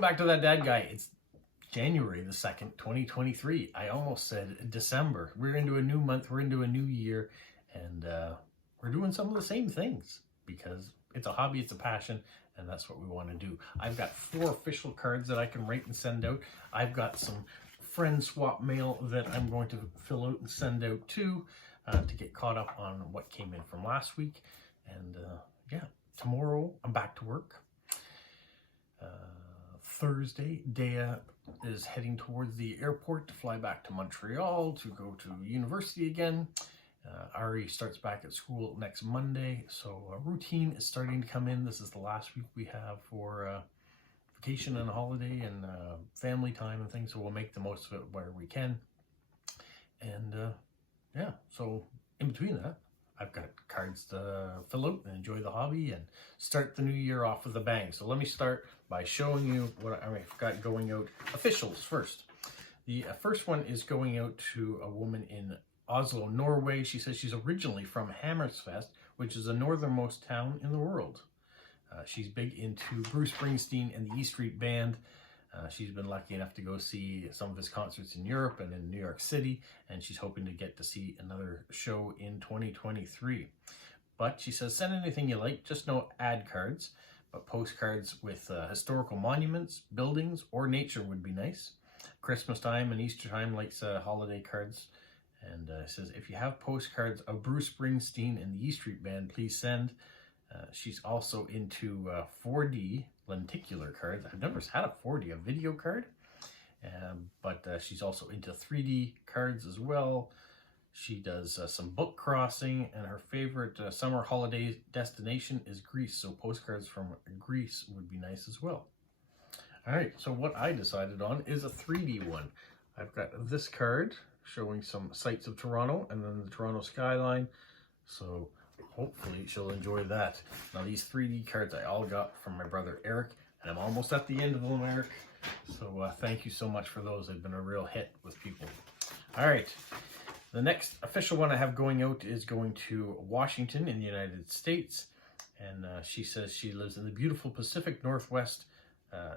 Welcome back to That Dad Guy. It's January the 2nd, 2023. I almost said December. We're into a new month, we're into a new year, and we're doing some of the same things because it's a hobby, it's a passion, and that's what we want to do. I've got 4 official cards that I can write and send out. I've got some friend swap mail that I'm going to fill out and send out too to get caught up on what came in from last week. And yeah, tomorrow I'm back to work. Thursday, Dea is heading towards the airport to fly back to Montreal to go to university again. Ari starts back at school next Monday, so a routine is starting to come in. This is the last week we have for vacation and holiday and family time and things, so we'll make the most of it where we can. And yeah, so in between that, I've got cards to fill out and enjoy the hobby and start the new year off with a bang. So let me start by showing you what I've got going out. Officials first. The first one is going out to a woman in Oslo, Norway. She says she's originally from Hammersfest, which is the northernmost town in the world. She's big into Bruce Springsteen and the E Street Band. She's been lucky enough to go see some of his concerts in Europe and in New York City, and she's hoping to get to see another show in 2023. But she says, send anything you like, just no ad cards, but postcards with historical monuments, buildings, or nature would be nice. Christmas time and Easter time likes holiday cards. And says, if you have postcards of Bruce Springsteen and the E Street Band, please send. She's also into 4D lenticular cards. I've never had a 4D, a video card, but she's also into 3D cards as well. She does some book crossing, and her favorite summer holiday destination is Greece, so postcards from Greece would be nice as well. All right, so what I decided on is a 3D one. I've got this card showing some sights of Toronto and then the Toronto skyline, so hopefully she'll enjoy that. Now these 3D cards I all got from my brother Eric, and I'm almost at the end of them, Eric. So thank you so much for those. They've been a real hit with people. All right, the next official one I have going out is going to Washington in the United States. And she says she lives in the beautiful Pacific Northwest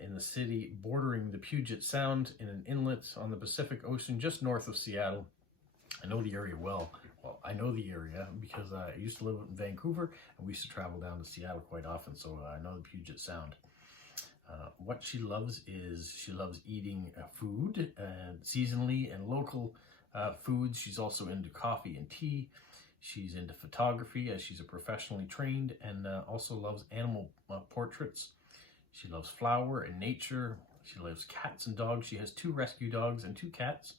in the city bordering the Puget Sound in an inlet on the Pacific Ocean just north of Seattle. I know the area well. Well, I know the area because I used to live in Vancouver, and we used to travel down to Seattle quite often, so I know the Puget Sound. What she loves is she loves eating food, seasonally and local foods. She's also into coffee and tea. She's into photography as she's a professionally trained, and also loves animal portraits. She loves flower and nature. She loves cats and dogs. She has 2 rescue dogs and 2 cats.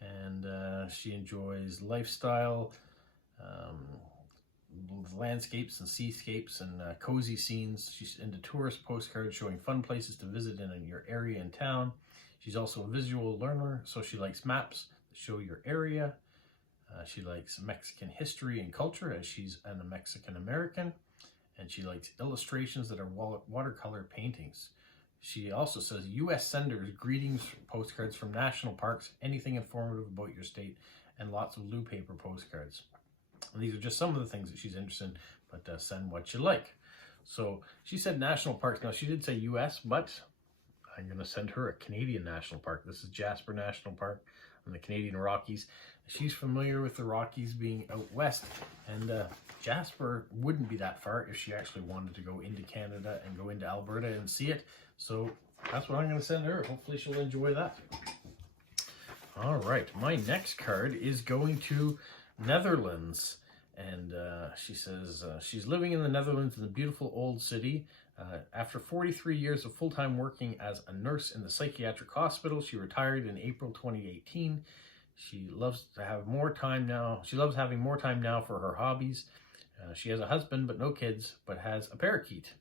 And she enjoys lifestyle, landscapes and seascapes and cozy scenes. She's into tourist postcards showing fun places to visit in your area and town. She's also a visual learner, so she likes maps that show your area. She likes Mexican history and culture as she's a Mexican American. And she likes illustrations that are watercolor paintings. She also says, U.S. senders, greetings, postcards from national parks, anything informative about your state, and lots of blue paper postcards. And these are just some of the things that she's interested in, but send what you like. So she said national parks. Now, she did say U.S., but I'm going to send her a Canadian national park. This is Jasper National Park in the Canadian Rockies. She's familiar with the Rockies being out west, and Jasper wouldn't be that far if she actually wanted to go into Canada and go into Alberta and see it. So that's what I'm going to send her. Hopefully she'll enjoy that. All right, my next card is going to Netherlands. And she says she's living in the Netherlands in the beautiful old city. After 43 years of full-time working as a nurse in the psychiatric hospital, she retired in April 2018. She loves to have more time now. She loves having more time now for her hobbies. She has a husband, but no kids, but has a parakeet.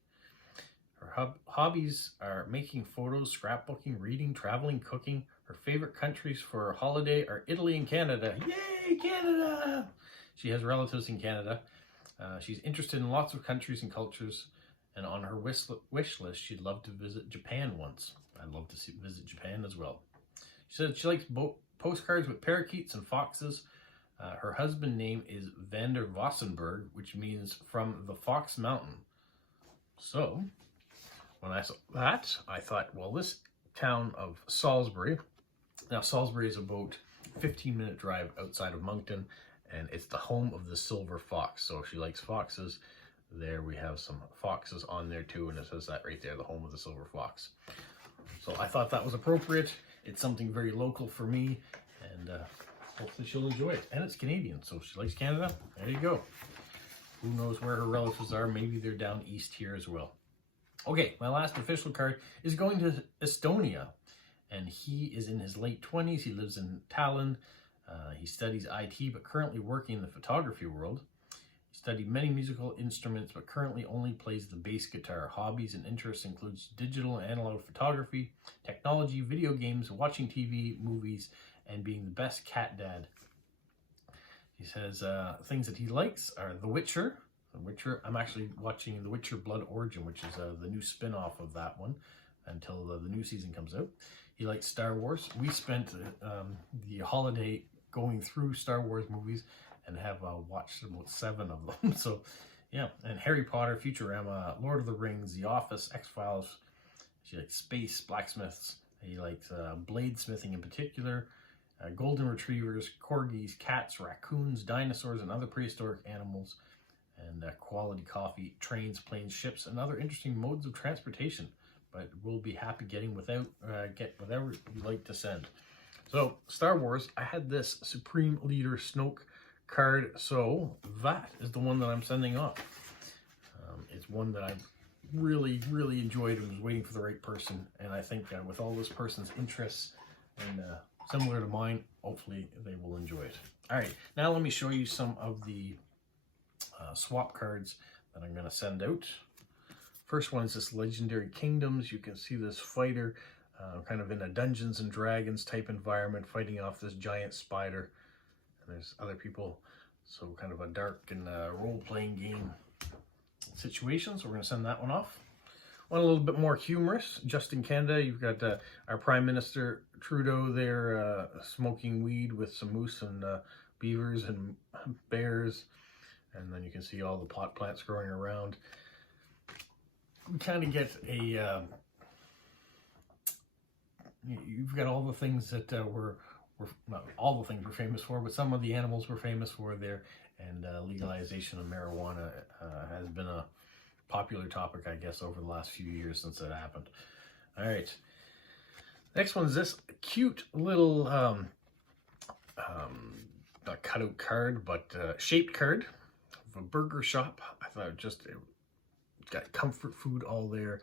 Her hobbies are making photos, scrapbooking, reading, traveling, cooking. Her favorite countries for a holiday are Italy and Canada. Yay, Canada! She has relatives in Canada. She's interested in lots of countries and cultures. And on her wish list, she'd love to visit Japan once. I'd love to visit Japan as well. She said she likes postcards with parakeets and foxes. Her husband's name is Vander Vossenberg, which means from the Fox Mountain. So, when I saw that, I thought, well, this town of Salisbury, now Salisbury is about a 15-minute drive outside of Moncton, and it's the home of the silver fox. So if she likes foxes, there we have some foxes on there too, and it says that right there, the home of the silver fox. So I thought that was appropriate. It's something very local for me, and hopefully she'll enjoy it. And it's Canadian, so if she likes Canada, there you go. Who knows where her relatives are? Maybe they're down east here as well. Okay, my last official card is going to Estonia, and he is in his late 20s. He lives in Tallinn. He studies IT, but currently working in the photography world. He studied many musical instruments, but currently only plays the bass guitar. Hobbies and interests includes digital and analog photography, technology, video games, watching TV, movies, and being the best cat dad. He says things that he likes are The Witcher. I'm actually watching The Witcher Blood Origin, which is the new spin-off of that one until the new season comes out. He likes Star Wars. We spent the holiday going through Star Wars movies and have watched about 7 of them. So, yeah. And Harry Potter, Futurama, Lord of the Rings, The Office, X-Files. She likes space, blacksmiths. He likes bladesmithing in particular. Golden retrievers, corgis, cats, raccoons, dinosaurs, and other prehistoric animals, and quality coffee, trains, planes, ships, and other interesting modes of transportation. But we'll be happy getting get whatever you like to send. So Star Wars, I had this Supreme Leader Snoke card, so that is the one that I'm sending off. It's one that I've really enjoyed and was waiting for the right person, and I think with all this person's interests and similar to mine, hopefully they will enjoy it. All right, now let me show you some of the swap cards that I'm going to send out. First one is this Legendary Kingdoms. You can see this fighter kind of in a Dungeons and Dragons type environment fighting off this giant spider. And there's other people, so kind of a dark and role-playing game situation. So we're going to send that one off. One a little bit more humorous, just in Canada, you've got our Prime Minister Trudeau there smoking weed with some moose and beavers and bears. And then you can see all the pot plants growing around. We kind of get a, you've got all the things that we're not all the things we're famous for, but some of the animals we're famous for there. And legalization of marijuana has been a popular topic, I guess, over the last few years since it happened. All right. Next one's this cute little, not cutout card, but shaped card of a burger shop. I thought it's got comfort food all there.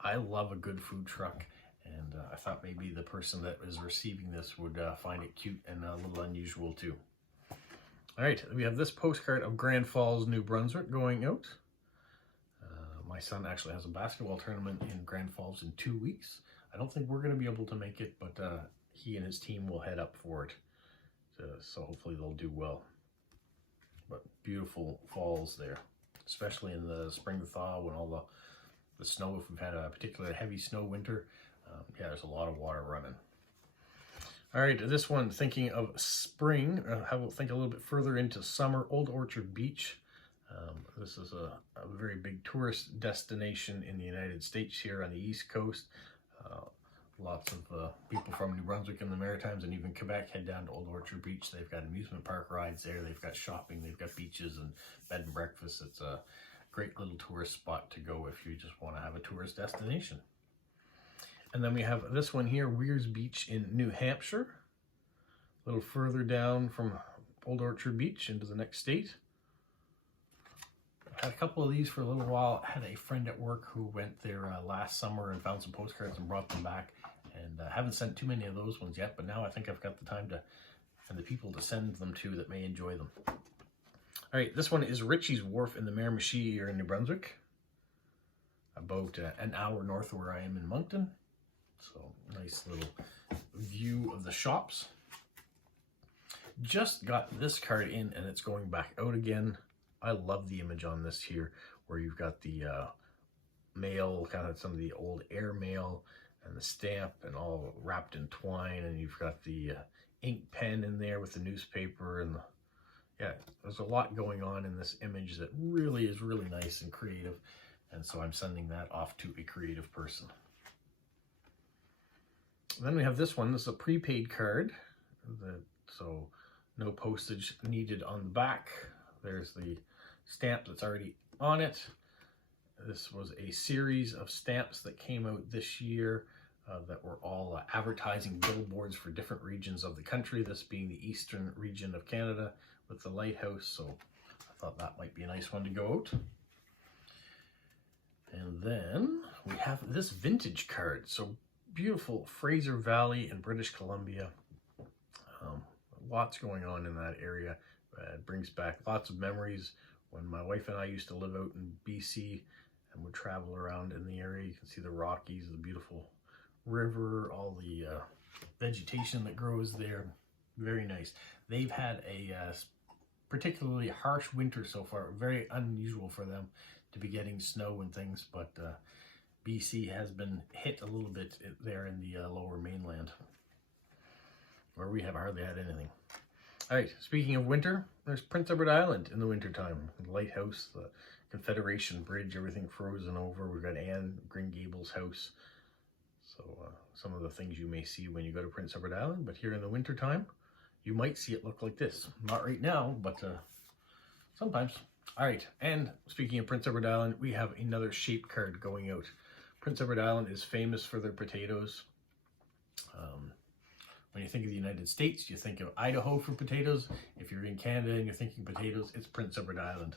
I love a good food truck, and I thought maybe the person that is receiving this would find it cute and a little unusual too. All right, we have this postcard of Grand Falls, New Brunswick going out. My son actually has a basketball tournament in Grand Falls in 2 weeks. I don't think we're going to be able to make it, but he and his team will head up for it. So hopefully they'll do well. But beautiful falls there, especially in the spring thaw when all the snow, if we've had a particularly heavy snow winter, yeah, there's a lot of water running. All right, this one, thinking of spring, I will think a little bit further into summer, Old Orchard Beach. This is a very big tourist destination in the United States here on the East Coast. Lots of people from New Brunswick and the Maritimes and even Quebec head down to Old Orchard Beach. They've got amusement park rides there. They've got shopping. They've got beaches and bed and breakfast. It's a great little tourist spot to go if you just want to have a tourist destination. And then we have this one here, Weirs Beach in New Hampshire. A little further down from Old Orchard Beach into the next state. Had a couple of these for a little while. I had a friend at work who went there last summer and found some postcards and brought them back. And haven't sent too many of those ones yet, but now I think I've got the time to and the people to send them to that may enjoy them. All right, this one is Richies Wharf in the Miramichi here in New Brunswick. About an hour north of where I am in Moncton. So nice little view of the shops. Just got this card in and it's going back out again. I love the image on this here where you've got the mail, kind of some of the old air mail and the stamp and all wrapped in twine, and you've got the ink pen in there with the newspaper, and yeah, there's a lot going on in this image that really is really nice and creative. And so I'm sending that off to a creative person. Then we have this one. This is a prepaid card. So no postage needed on the back. There's the stamp that's already on it. This was a series of stamps that came out this year that were all advertising billboards for different regions of the country, this being the eastern region of Canada with the lighthouse. So I thought that might be a nice one to go out. And then we have this vintage card. So beautiful Fraser Valley in British Columbia. Lots going on in that area. It brings back lots of memories when my wife and I used to live out in BC and would travel around in the area. You can see the Rockies, the beautiful river, all the vegetation that grows there. Very nice. They've had a particularly harsh winter so far. Very unusual for them to be getting snow and things, but BC has been hit a little bit there in the lower mainland, where we have hardly had anything. All right, speaking of winter, there's Prince Edward Island in the wintertime. The lighthouse, the Confederation Bridge, everything frozen over. We've got Anne Green Gables' house. So some of the things you may see when you go to Prince Edward Island, but here in the wintertime, you might see it look like this. Not right now, but sometimes. All right, and speaking of Prince Edward Island, we have another shape card going out. Prince Edward Island is famous for their potatoes. When you think of the United States, you think of Idaho for potatoes. If you're in Canada and you're thinking potatoes, it's Prince Edward Island.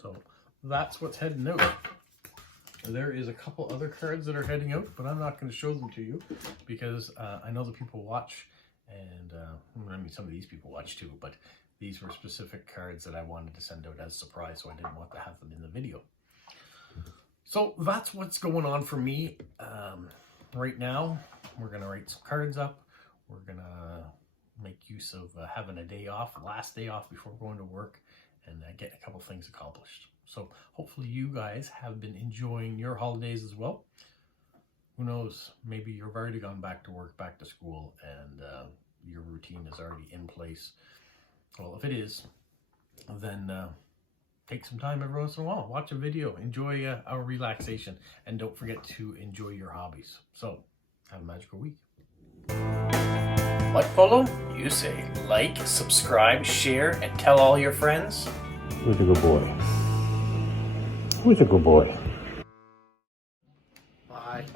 So that's what's heading out. There is a couple other cards that are heading out, but I'm not going to show them to you because I know that people watch, and I mean, some of these people watch too, but these were specific cards that I wanted to send out as a surprise, so I didn't want to have them in the video. So that's what's going on for me right now. We're going to write some cards up. We're going to make use of having a day off, last day off before going to work, and get a couple things accomplished. So hopefully you guys have been enjoying your holidays as well. Who knows, maybe you've already gone back to work, back to school, and your routine is already in place. Well, if it is, then take some time every once in a while, watch a video, enjoy our relaxation, and don't forget to enjoy your hobbies. So, have a magical week. What, Polo? You say like, subscribe, share, and tell all your friends. Who's a good boy? Who's a good boy? Bye.